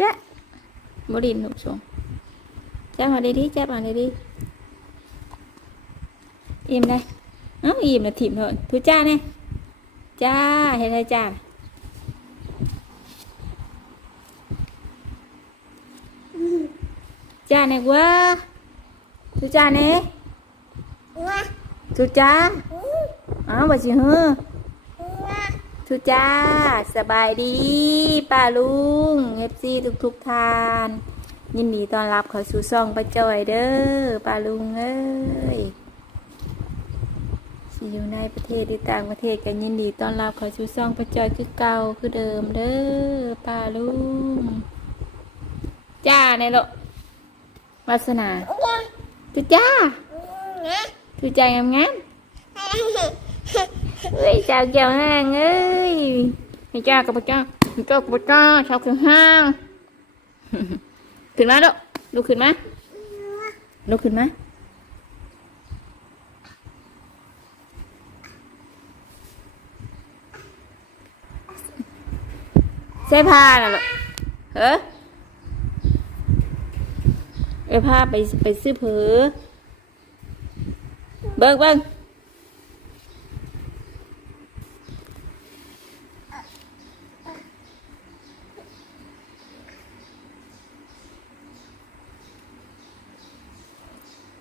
จ๊ะบดินลูกชงจ๊ะมาดีดีจ๊ะมาดีดีอิ่มเลยเอ้าอิ่มแล้วถิ่มเถอะทุจ้าเนี่ยจ้าเห็นไหมจ้าจ้าเนี่ยกว่าทุจ้าเนี่ย Nga, ทุจ้า ừ, อ้าวบ่สิฮือ nga, ทุจ้า สบายดีป้าลุงเอฟซีทุกทุกๆทาน ยินดีต้อนรับเข้าสู่ซ่องป้าจอยเด้อป้าลุงเอ้ยสิอยู่ในประเทศหรือต่างประเทศกันยินดีต้อนรับเข้าสู่ซ่องป้าจอยคือเก่าคือเดิมเด้อป้าลุงจ้าในโลกวาสนา nga, ทุจ้า nga. ทุจ้างามงามๆ เอ้ยจ้าเกี่ยวห้างเอ้ยไม่จ้ากับป้าจ้าไม่จ้ากับป้าจ้าชาวคือห้างขึ้นมาลูกลุกขึ้นมาลุกขึ้นมาใส่ผ้าน่ะลูกเฮ้อเอ้ผ้าไปไปซื้อเผือเบิ่งเบิ่ง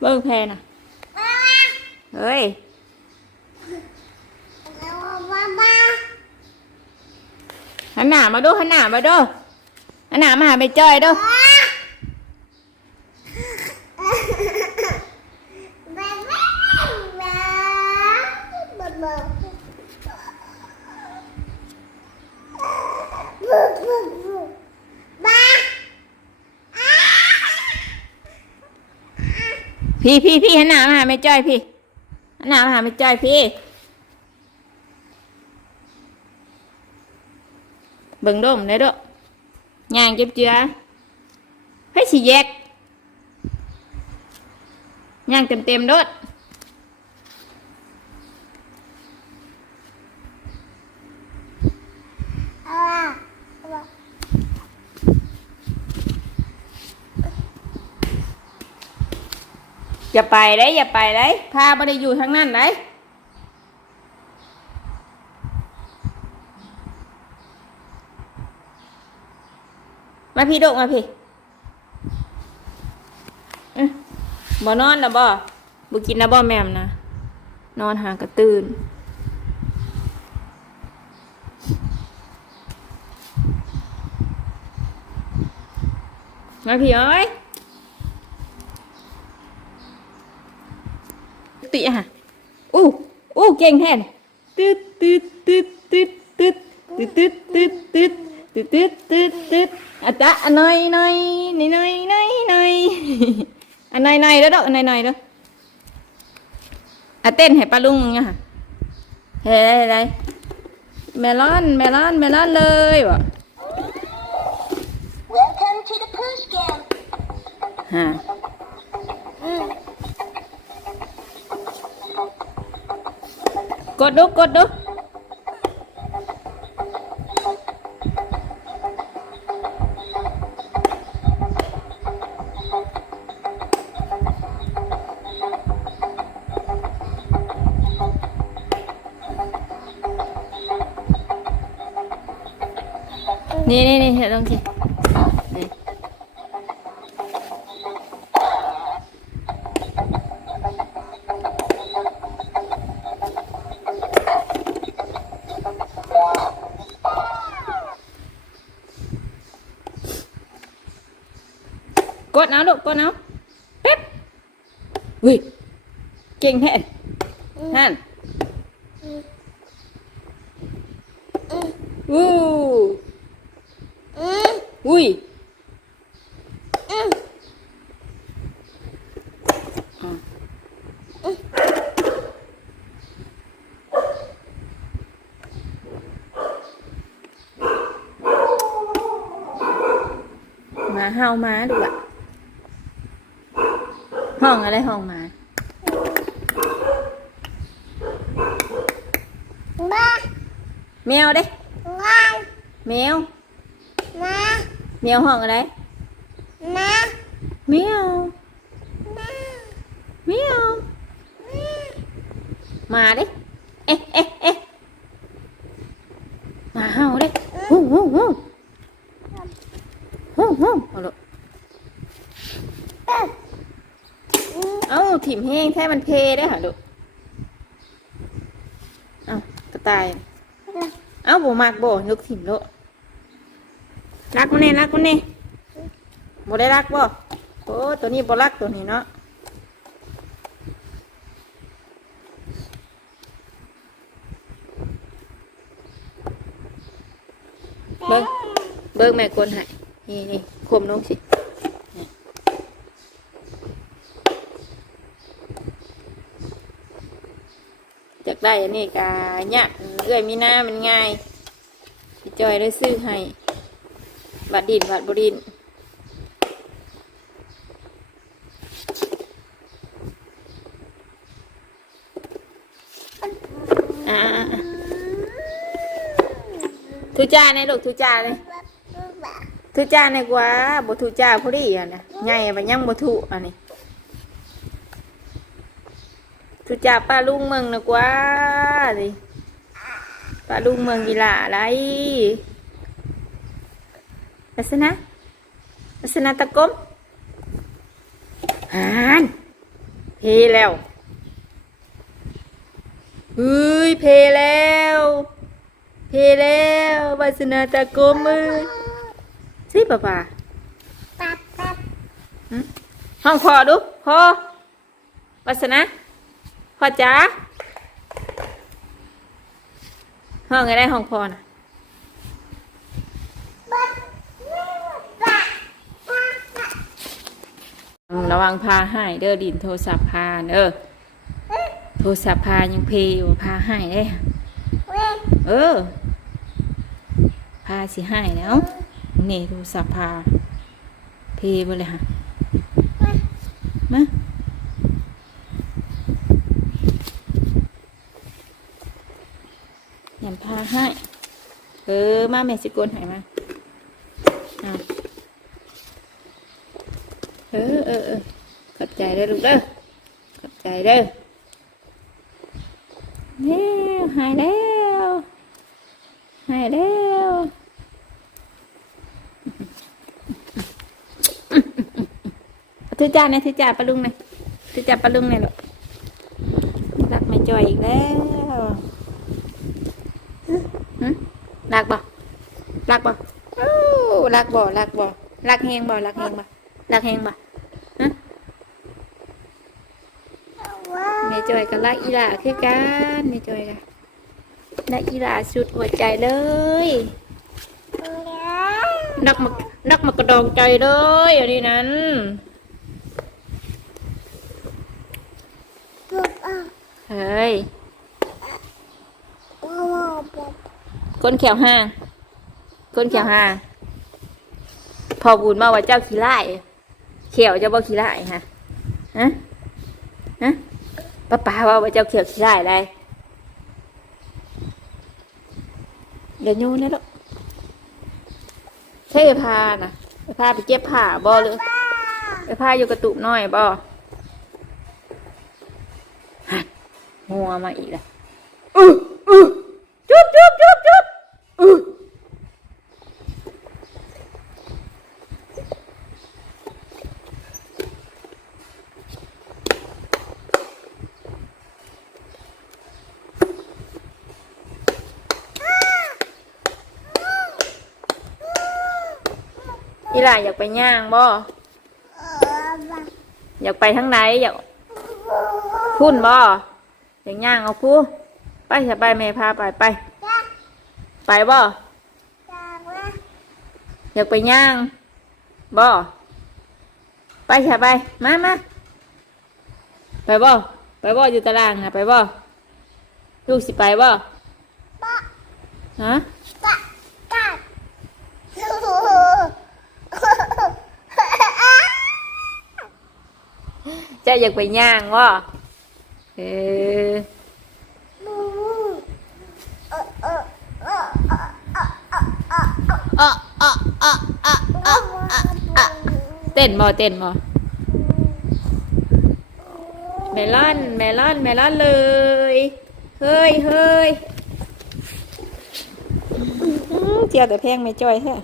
bơm khe nè. Ơi hắn nào mà đu hắn nào mà đu hắn nào mà hà mày chơi đâu พี่พี่พี่หันหน้ามาหาไม่จ้อยพี่หันหน้ามาหาไม่จ้อยพี่เบิ่งดมได้ด้วยย่างเจ็บเจือให้สิแยกย่างเต็มเต็มโดดอ อย่าไปได้อย่าไปได้พาไม่ได้อยู่ทางนั้นได้มาพี่โดกมาพี่บ่นอนนะบ่บ่กินนะบ่แม่มนะ นอนหางกระตื่นมาพี่เอ้ย ติอะฮะอู้อู้เก่งแท้เนี่ยตึ๊ดตึ๊ดตึ๊ดตึ๊ดตึ๊ดตึ๊ดตึ๊ดตึ๊ดตึ๊ดตึ๊ดตึ๊ดตึ๊ดตึ๊ดอะตะอะหน่อยหน่อยนี่หน่อยหน่อยหน่อยอะหน่อยหน่อยแล้วดอกอะหน่อยหน่อยแล้วอะเต้นให้ป้าลุงมึงอะค่ะเฮ้ยอะไรเมลอนเมลอนเมลอนเลยวะ Welcome to the push game. ฮะ กดดูกดดู con áo đụng con áo. Bếp. Ui kinh hẹn han, u ui. Mà hao má được แมวเด้ ngon, แมว ma, เมียวห้องอะไรนะเมียวนะเมียวมาดิเอ๊ะเอ๊ะเอ๊ะมาเห่าดิฮู้ฮู้ฮู้ฮู้ฮู้เอาลูกเอ้ยเอ้าถิ่มแห้งแท้มันเพได้หรอลูกเอ้ากระต่าย เอ้าบ่มักบ่ยกถิ่มโลดรักมันแน่รักมันแน่บ่ได้รักบ่โอ้ตัวนี้บ่รักตัวนี้เนาะเบิ่งเบิ่งแม่กวนให้นี่นี่คมลงสิจากได้อันนี้กาเนี่ย เอื้อยมีหน้ามันง่ายพี่จอยได้ซื้อให้บัดดินบัดบดินอ่าทุจ้าในลูกทุจ้าเลยทุจ้าในกว่าบ่ทุจ้าพอดีอะนะใหญ่บัยังบ่ทุอันนี้ทุจ้าป้าลุงเมืองนะกว่าสิ ป้าลุงเมืองกีฬาอะไรลักษณะลักษณะตะกมหานเฮแล้วเฮ้ยเพแล้วเพแล้ววาสนาตะโกมมือสิป่าป่าปั๊บปั๊บหึห้องคอดูคอวาสนาพ่อจ๋า ห้องไงได้ห้องพอนะระวังพาให้เด้อดินโทรศัพท์พาเด้อโทรศัพท์พายังเพอยู่พาให้เด้เว้ยเออ พาสิให้แล้วนี่โทรศัพท์พาเพไปเลยค่ะมาาให้ เออ มาแม่สิโกนหายมาเออเออเออขอบใจเด้อลูกเด้อขอบใจเด้อแล้วหายแล้วหายแล้วถือจาเนนะถือจาปลาลุงหน่อยถือจาปลาลุงหน่อยลูกรักไม่จอยอีกแล้วหึ รักบ่รักบ่อู้รักบ่รักบ่รักแหงบ่รักแหงบ่รักแหงบ่ฮะว้าวแม่จอยกับรักอีหล่าคือกันแม่จอยกับรักอีหล่าสุดหัวใจเลยนักมานักมากระดองใจเลยอันนี้นั้นเฮ้ย ว้าวว้าวปุ๊บ ก้นเขียวห้างก้นเขียวห้าง พอบุญมาว่าเจ้าขี้ไล่เขียวเจ้าบ่ขี้ไล่ฮะฮะฮะป้าป้าว่าว่าเจ้าเขียวขี้ไล่อะไรเดี๋ยวโยนนะลูกใช่พานะไปพาไปเก็บผ้าบ่เลยไปพาอยู่กระตุกน้อยบ่ฮะงัวมาอีกแล้วอื้ออือจุ๊บจุ๊บจุ๊บจุ๊บ อีหล่าอยากไปย่างบ่ออยากไปทางไหนอยากพุ่นบ่ อยากย่างเอาคู่ ไปจะไปแม่พาไปไป ไปบ่จ้าว่าอยากไปย่างบ่ไปจะไปมามาไปบ่ไปบ่อยู่ตารางนะไปบ่ลูกสิไปบ่ป้าฮะป้าป้าเจะอยากไปย่างบ่เออ บูเออเออเออเออเออเออเออ อะอะอะอะ บู อะอะอะเต้นบ่เต้นบ่เมลอนเมลอนเมลอนเลย เฮ้ยเฮ้ยเจียวแต่แพงไม่จ้อยแท้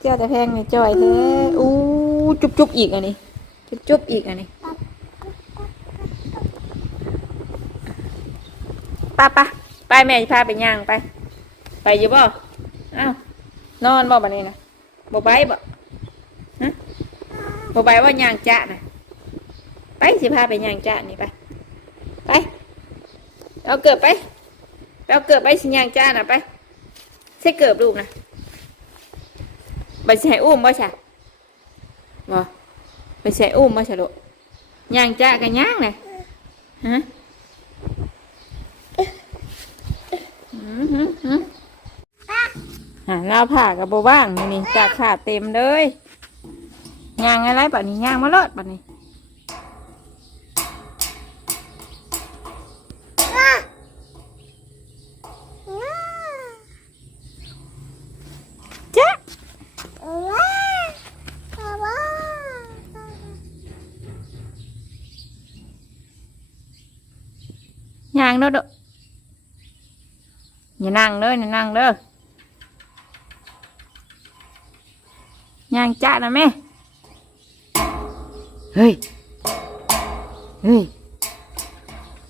เจียวแต่แพงไม่จ้อยแท้อู้จุบจุบอีกอันนี้ จุบจุบอีกอันนี้ไป้าป้าไปแม่พาไปย่างไป ไปอยู่บ่อ้าวนอนบ่บัดนี้นะบ่ไปบ่ บ่ไปว่าย่างจ้าน่ะไปสิพาไปย่างจ้านี่ไป ไปเอาเกิดไปเอาเกิดไปสิย่างจ้าน่ะไปใส่เกิดลูกนะไปใส่อุ้มบ่ใช่บ่ไปใส่อุ้มบ่ใช่ลูกย่างจ้ากันย่างเลยฮะอืมหืมหืมอ่าลาวผ่ากับโบว่างนี่นี่จากขาดเต็มเลย ย่างอะไรแบบนี้ย่างมาเลิศแบบนี้จ๊ะย่างเด้อเด้ออย่านั่งเด้ออย่านั่งเด้อย่างจ้านะแม่ เฮ้ยเฮ้ย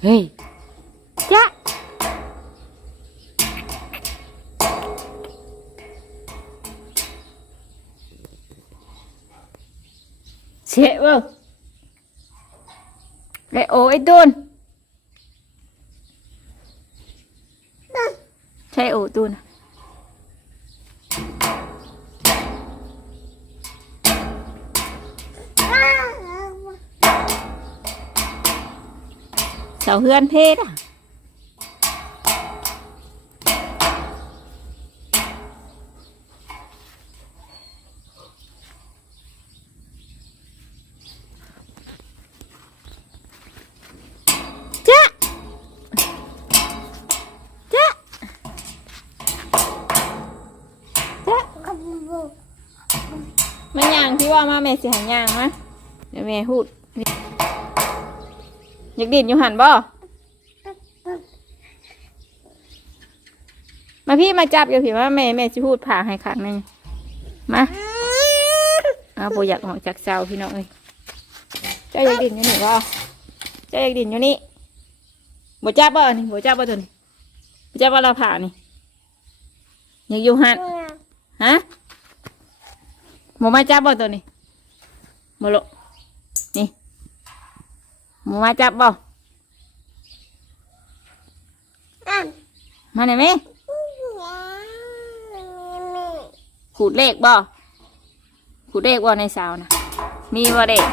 เฮ้ยจ้าเสีาเฮือนเพศอะมาย่างที่ว่ามาแม่เสิหาย่างมะเดี๋ยวแม่พูด อยากดินอยู่หันบ่มาพี่มาจับอยู่พี่ว่าแม่แม่จะพูดผ่าให้ขังหนึงมาเอาโบอยากออกจากเสาพี่น้องเอ้ยเจ้าอยากดินอยู่นี่บ่เจ้าอยากดินอยู่นี่บ่จับบ่นี่บ่จับบ่ตัวนี้บ่จับบ่เราผ่านี่อยากอยู่หันฮะโบมาจับบ่ตัวนี้บ่โลนี่ บ่มาจับบ่มาไหนอยไหมขูดเลขบ่ขูดเลขบ่ในเสานะมีบ่เด็ก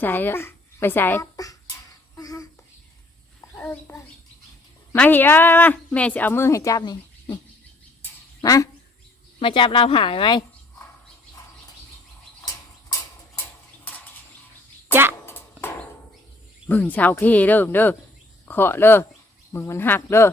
ใส่เด้อไปใส่มาพี่มามามาแม่จะเอามือให้จับนี่นี่มามาจับเราผ่าไหมจะมึงชาวเคเด้อเด้อเคาะเด้อมึงมันหักเด้อ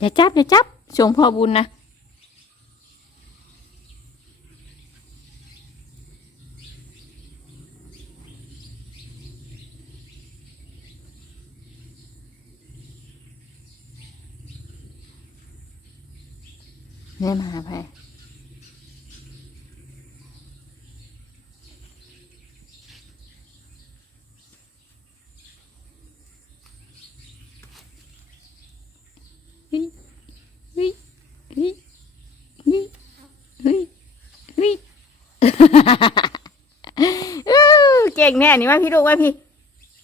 อย่าจับอย่าจับชวงพ่อบุญนะเนี่ยมาหาใครเฮ้ยเฮ้ยเฮ้ยเฮ้ยเฮ้ย อื้อ เก่งแน่นี่ว่าพี่ลูกว่าพี่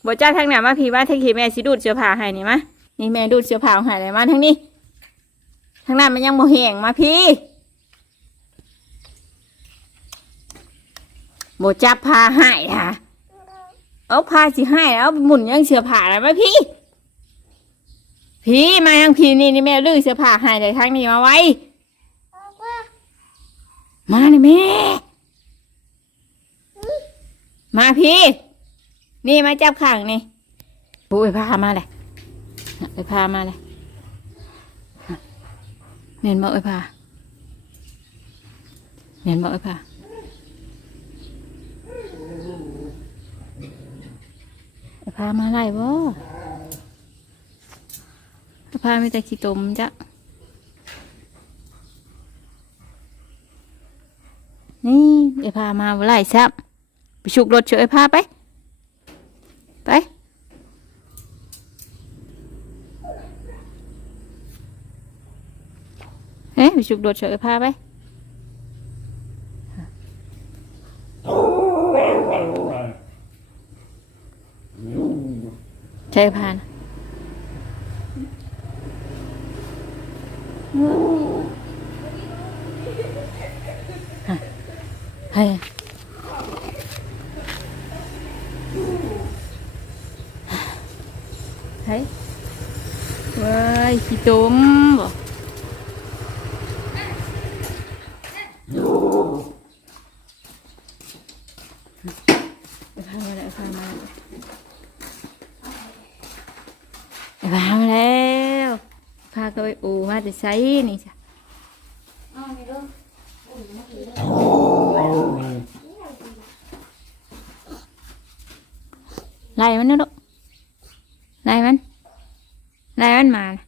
บจ้าทางไหนมาพี่ว่าทางขี่แม่สิดูดเสื้อผ้าให้นี่มานี่แม่ดูดเสื้อผ้าให้เลยมาทางนี้ทางนั้นมันยังโมแหงมาพี่บจับผ้าให้ค่ะเอาผ้าสิให้แล้วหมุนยังเสื้อผ้าแล้วมาพี่ พี่มาทางพี่นี่นี่แม่ลื้อเสื้อผ้าให้เลยทางนี้มาไว้ มานี่แม่ มาพี่ นี่มาจับขังนี่ปุ้ยพามาเลยไปพามาเลยเมียนบอกไอ้พาเมียนบอกไอ้พาไอ้พามาไล่บ่ไอ้พาไม่แต่ขี้ตมจ้ะนี่ไอ้พามาบ่ไล่ซับ ฉุกรถเฉยพาไป ไป เฮ้ยไปฉุกรถเฉยพาไปใช่พานะฮะเฮ้ย เฮ้ยว้าย ขี้ตุ่มบ่ไปพามาแล้วพามาแล้วไปพามาแล้วพาก็ไปอูมาจะใช้นี่จ้ะไล่มันนะลูกไล่มันไล่มันมานะ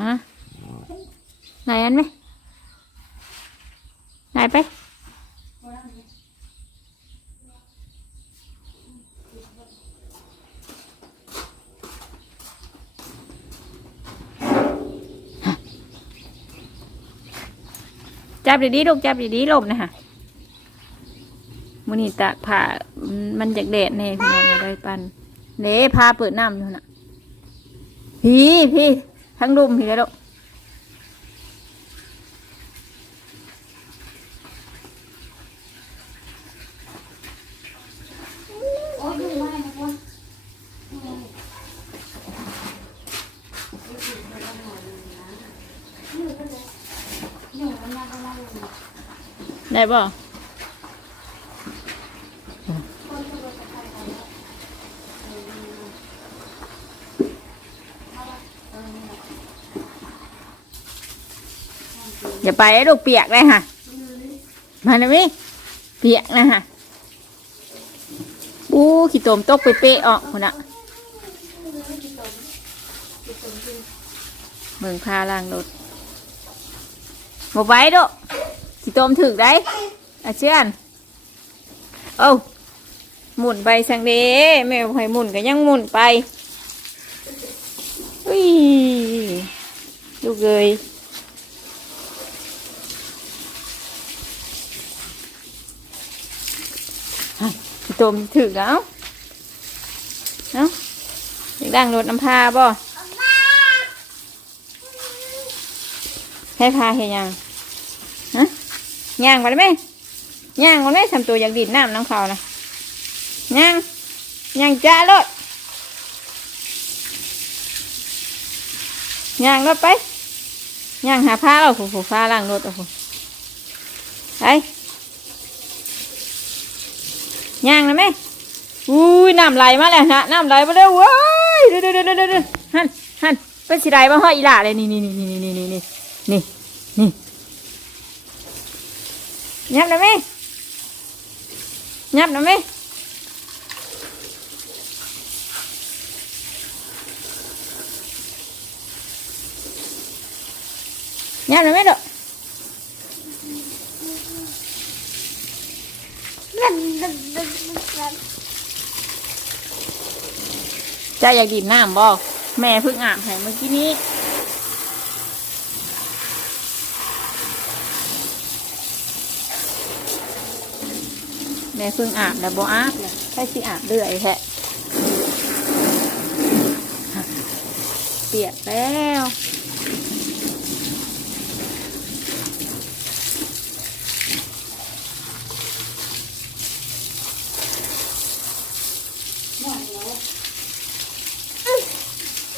ฮะไล่มันไหมไล่ไปจับดีๆลูกจับดีๆหลบนะฮะมือนี่ตากผ่ามันจากแดดแน่พี่น้องเลยปันเด้พาเปิดน้ำอยู่น่ะพี่พี่ ทั้งรุมพี่เลยลูกได้บ่ อย่าไปไอ้ลูกเปียกเลยค่ะมาหน่อยมิเปียกนะฮะอู้ขี้ตมตกเป๊ะออกคนน่ะเบิ่งพาล่างรถมาไว้ดูขี้ตมถึกได้อาเชียนเอ้าหมุนไปสังเดแม่บอกให้หมุนก็ยังหมุนไปอุ้ยลูกเลย ตมถึกแล้วเนาะอยากดังรถน้ำพาบ่ให้พาเห็นยังฮะย่างมาได้ไหมย่างมาได้ทำตัวอยากดินน้ำน้ำเขานะย่างย่างจ้ารถย่างรถไปย่างหาผ้าเอาผูผูผ้าล่างรถเอาผูไป ย่างนะแม่อุ้ยน้ำไหลมาแล้วนะน้ำไหลมาแล้วว้ยเดี๋ยวเดี๋ยวเดี๋ยวเดี๋ยวเดี๋ยวหันหันเป็นสีไหลมาห้อยอีหล่าเลยนี่นี่นี่นี่นี่นี่นี่นี่นี่ยับนะแม่ยับนะแม่ยับนะแม่เด้อ เจ้าอยากดินน้ำบ่แม่เพิ่งอาบให้เมื่อกี้นี้ แม่เพิ่งอาบแล้วบ่อาบเลยใช่สิอาบเรื่อยแฮะเปียกแล้ว เอออย่างยังน่ะเห็นยังคือเออเอออย่าดึงอย่าดึงโชว์พุงนะฮะไปไปจูเลยไปอุ้ยลมในลูกอย่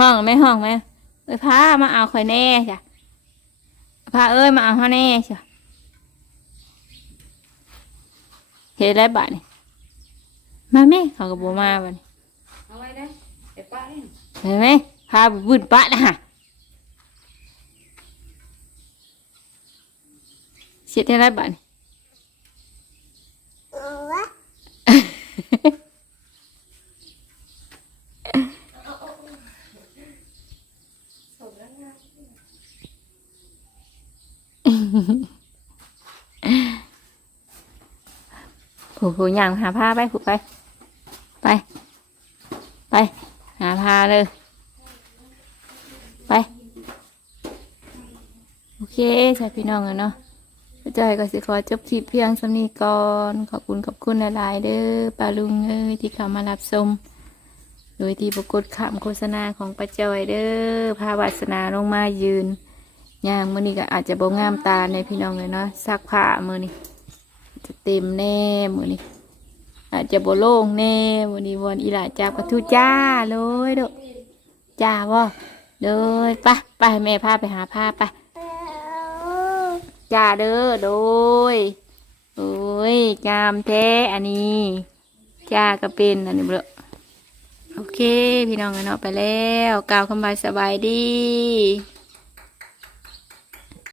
ห้องไหมห้องไหมเอ้ยพามาเอาคอยแน่จ้ะพาเอ้ยมาเอาเขาแน่จ้ะเห็นไรบ้านี่มาไหมเขาก็บมาบ้านี่เอาไว้ได้เดี๋ยวป้าเองเห็นไหมพาไปบุญปะนะฮะเสียได้ไรบ้านี่เอาวะ ผูผูย่างหาผ้าไปผูไปไป ไป หาผ้าเลยไป โอเคใช่พี่น้องเนาะเจ้าก็สิขอจบคลิปเพียงสำนีก่อนขอบคุณขอบคุณหลายๆเด้อป้าลุงเอ้ยที่เข้ามารับชมโดยที่ปรากฏคำโฆษณาของป้าจอยเด้อพาวาสนาลงมายืน ย่างมือนี้ก็อาจจะบ่งามตาในพี่น้องเลยเนาะซักผ้ามือนี้จะเต็มแน่มือนี้อาจจะบ่โล่งแน่มือนี้วอนอีหลาจับกระทุจ้าเลยเด้อจ้าบ่เลยไปไปแม่พาไปหาผ้าไปจ้าเด้อโดยโอ้ยงามแท้อันนี้จ้าก็เป็นอันนี้เบลอโอเค พี่น้องกันเนาะไปแล้วกล่าวคำบายสบายดี